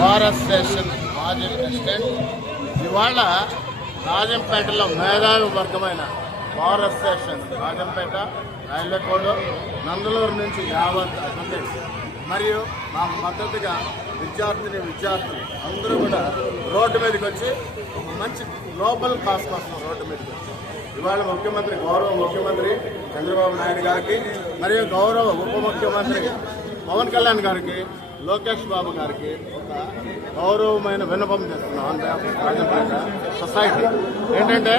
Bharat station మాజీ president. ఇవాళ రాజంపేటలో మేధావి వర్గమైన Bharat station Rajampet, railway code, Nandalur నుంచి యావత్ అటెండెన్స్ మరియు మాకు మద్దతుగా విద్యార్థులు అందరూ కూడా రోడ్డు మీదకి వచ్చి ఒక మంచి గ్లోబల్ కాస్ కోసం రోడ్డు మీదకి వచ్చి ఇవాళ గౌరవ ముఖ్యమంత్రి చంద్రబాబు నాయుడు గారికి మరియు గౌరవ ఉప ముఖ్యమంత్రి పవన్ కళ్యాణ్ గారికి, లోకేష్ బాబు గారికి ఒక గౌరవమైన విన్నపం చేస్తున్నాం. రాజంపేట సొసైటీ ఏంటంటే,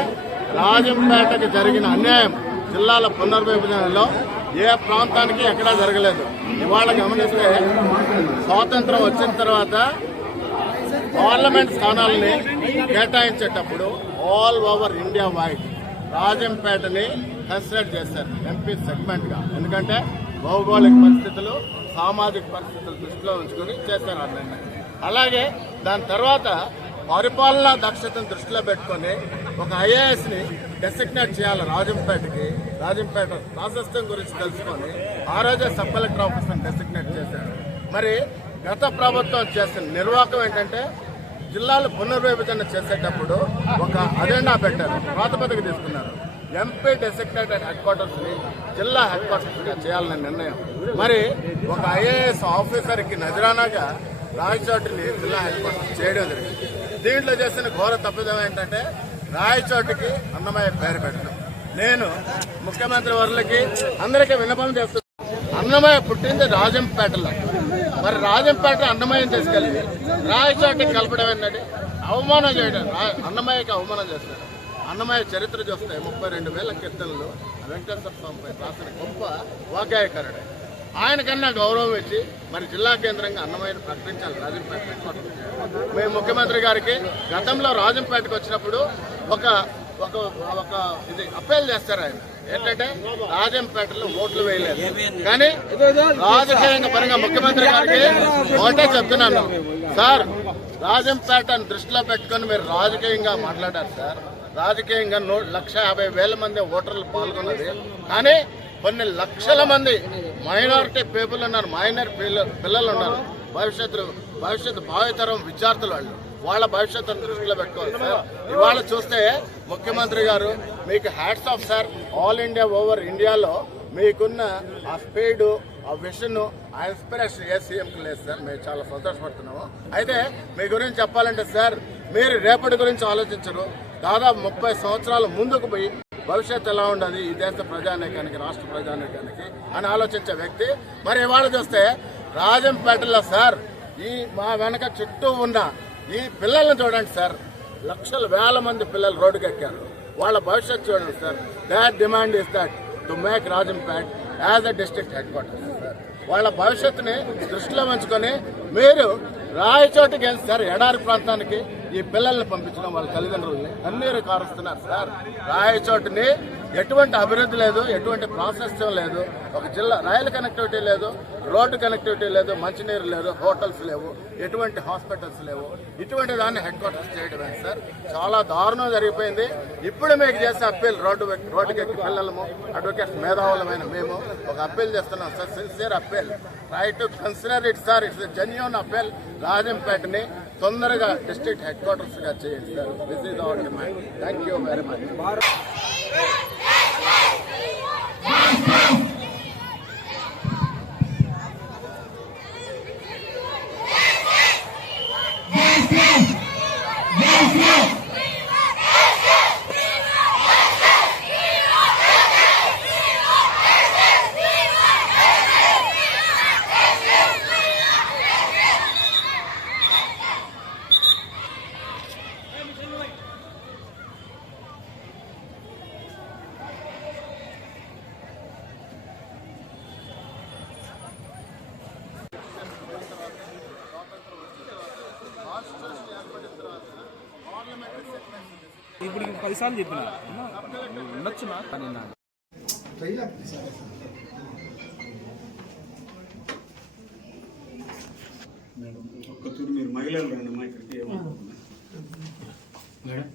రాజంపేటకి జరిగిన అన్యాయం జిల్లాల పునర్విభజనలో ఏ ప్రాంతానికి ఎక్కడా జరగలేదు. ఇవాళ గమనిస్తే స్వాతంత్రం వచ్చిన తర్వాత పార్లమెంట్ స్థానాలని కేటాయించేటప్పుడు ఆల్ ఓవర్ ఇండియా వైడ్ రాజంపేటని కన్సిడర్ చేశారు ఎంపీ సెగ్మెంట్గా. ఎందుకంటే భౌగోళిక పరిస్థితులు, సామాజిక పరిస్థితులు దృష్టిలో ఉంచుకొని చేశారు ఆ నిర్ణయం. అలాగే దాని తర్వాత పరిపాలనా దక్షతను దృష్టిలో పెట్టుకొని ఒక ఐఏఎస్ని డెసిగ్నేట్ చేయాలి రాజంపేట ప్రాశస్త్యం గురించి తెలుసుకొని ఆ రోజే సబ్ కలెక్టర్ ఆఫీసర్ని డెసిగ్నేట్ చేశారు. మరి గత ప్రభుత్వం చేసిన నిర్వాహకం ఏంటంటే, జిల్లాలు పునర్విభజన చేసేటప్పుడు ఒక అజెండా పెట్టారు, ప్రాతిపదిక తీసుకున్నారు. ఎంపీ డెసిగ్నేటెడ్ హెడ్ క్వార్టర్స్ని జిల్లా హెడ్ క్వార్టర్స్గా చేయాలనే నిర్ణయం. మరి ఒక ఐఏఎస్ ఆఫీసర్కి నజరానాగా రాయచోటిని జిల్లా హెడ్ క్వార్టర్స్ చేయడం జరిగింది. దీంట్లో చేసిన ఘోర తప్పిదం ఏంటంటే, రాయచోటికి అన్నమయ్య పేరు పెట్టడం. నేను ముఖ్యమంత్రి వర్లకి అందరికీ విన్నపం చేస్తున్నాను. అన్నమయ్య పుట్టింది రాజంపేటలో. మరి రాజంపేట అన్నమయ్యని తీసుకెళ్ళి రాయచోటికి కలపడం ఏంటంటే అవమానం చేయడం, అన్నమయ్యకి అవమానం చేస్తారు. అన్నమయ్య చరిత్ర చూస్తే 32,000 కీర్తనలు వెంకటేశ్వర స్వామిపై రాసిన గొప్ప వాగ్గాయకారుడు. ఆయనకన్నా గౌరవం ఇచ్చి మరి జిల్లా కేంద్రంగా అన్నమయ్యను ప్రకటించాలి రాజంపేట. మేము ముఖ్యమంత్రి గారికి గతంలో రాజంపేటకు వచ్చినప్పుడు ఒక ఒక ఒక ఇది అప్పీల్ చేస్తారు. ఆయన ఏంటంటే, రాజంపేటలో ఓట్లు వేయలేదు. కానీ రాజకీయంగా పరంగా ముఖ్యమంత్రి గారికి ఒకటే చెప్తున్నాను సార్, రాజంపేటను దృష్టిలో పెట్టుకొని మీరు రాజకీయంగా మాట్లాడారు సార్. రాజకీయంగా 150,000 మంది ఓటర్లు పాల్గొన్నది. కానీ కొన్ని లక్షల మంది మైనారిటీ పీపుల్ ఉన్నారు, మైనర్ పిల్లలు ఉన్నారు, భవిష్యత్తు భావితరం విద్యార్థులు వాళ్ళ భవిష్యత్తును దృష్టిలో పెట్టుకోవాలి సార్. ఇవాళ చూస్తే ముఖ్యమంత్రి గారు మీకు hats off sir. All India over ఇండియాలో మీకున్న ఆ స్పీడు, ఆ విషన్, ఆ ఇన్స్పిరేషన్ ఏ సీఎంకి లేదు సార్. మేము చాలా సంతోషపడుతున్నాము. అయితే మీ గురించి చెప్పాలంటే సార్, మీరు రేపటి గురించి ఆలోచించరు. దాదాపు 30 సంవత్సరాల ముందుకు పోయి భవిష్యత్తు ఎలా ఉండదు ఈ దేశ ప్రజానీకానికి, రాష్ట్ర ప్రజానీకానికి అని ఆలోచించే వ్యక్తి. మరి ఇవాళ చూస్తే రాజంపేటలో సార్, ఈ మా వెనక చుట్టూ ఉన్న ఈ పిల్లల్ని చూడండి సార్. లక్షల వేల మంది పిల్లలు రోడ్డుకి ఎక్కారు. వాళ్ళ భవిష్యత్తు చూడండి sir. That demand is that to make Rajampet as a district head quarters sir. వాళ్ళ భవిష్యత్తుని దృష్టిలో ఉంచుకొని మీరు రాయచోటికి సార్, ఎడారి ప్రాంతానికి ఈ పిల్లల్ని పంపించడం వాళ్ళ తల్లిదండ్రుల్ని కన్నీరు కారుస్తున్నారు సార్. రాయచోటిని ఎటువంటి అభివృద్ధి లేదు, ఎటువంటి ప్రాశస్త్యం లేదు. ఒక జిల్లా రైలు కనెక్టివిటీ లేదు, రోడ్డు కనెక్టివిటీ లేదు, మంచినీరు లేదు, హోటల్స్ లేవు, ఎటువంటి హాస్పిటల్స్ లేవు. ఇటువంటి దాన్ని హెడ్ క్వార్టర్స్ చేయడమే సార్. చాలా దారుణం జరిగిపోయింది. ఇప్పుడు మీకు చేసే అప్పీల్, రోడ్డుకి పిల్లలము, అడ్వకేట్స్ మేధావులమైన మేము ఒక అప్పీల్ చేస్తున్నాం sir. Sincere appeal, try to consider it sir. It's genuine appeal. రాజంపేటని తొందరగా డిస్ట్రిక్ట్ హెడ్ క్వార్టర్స్ గా చేయండి sir. This is our demand. Thank you very much. ఇప్పుడు 10 సార్లు చెప్పిన ఉండొచ్చు నా కానీ ఒక్కతూరు మీరు మహిళలు రండి మా ఇక్కడికి. మేడం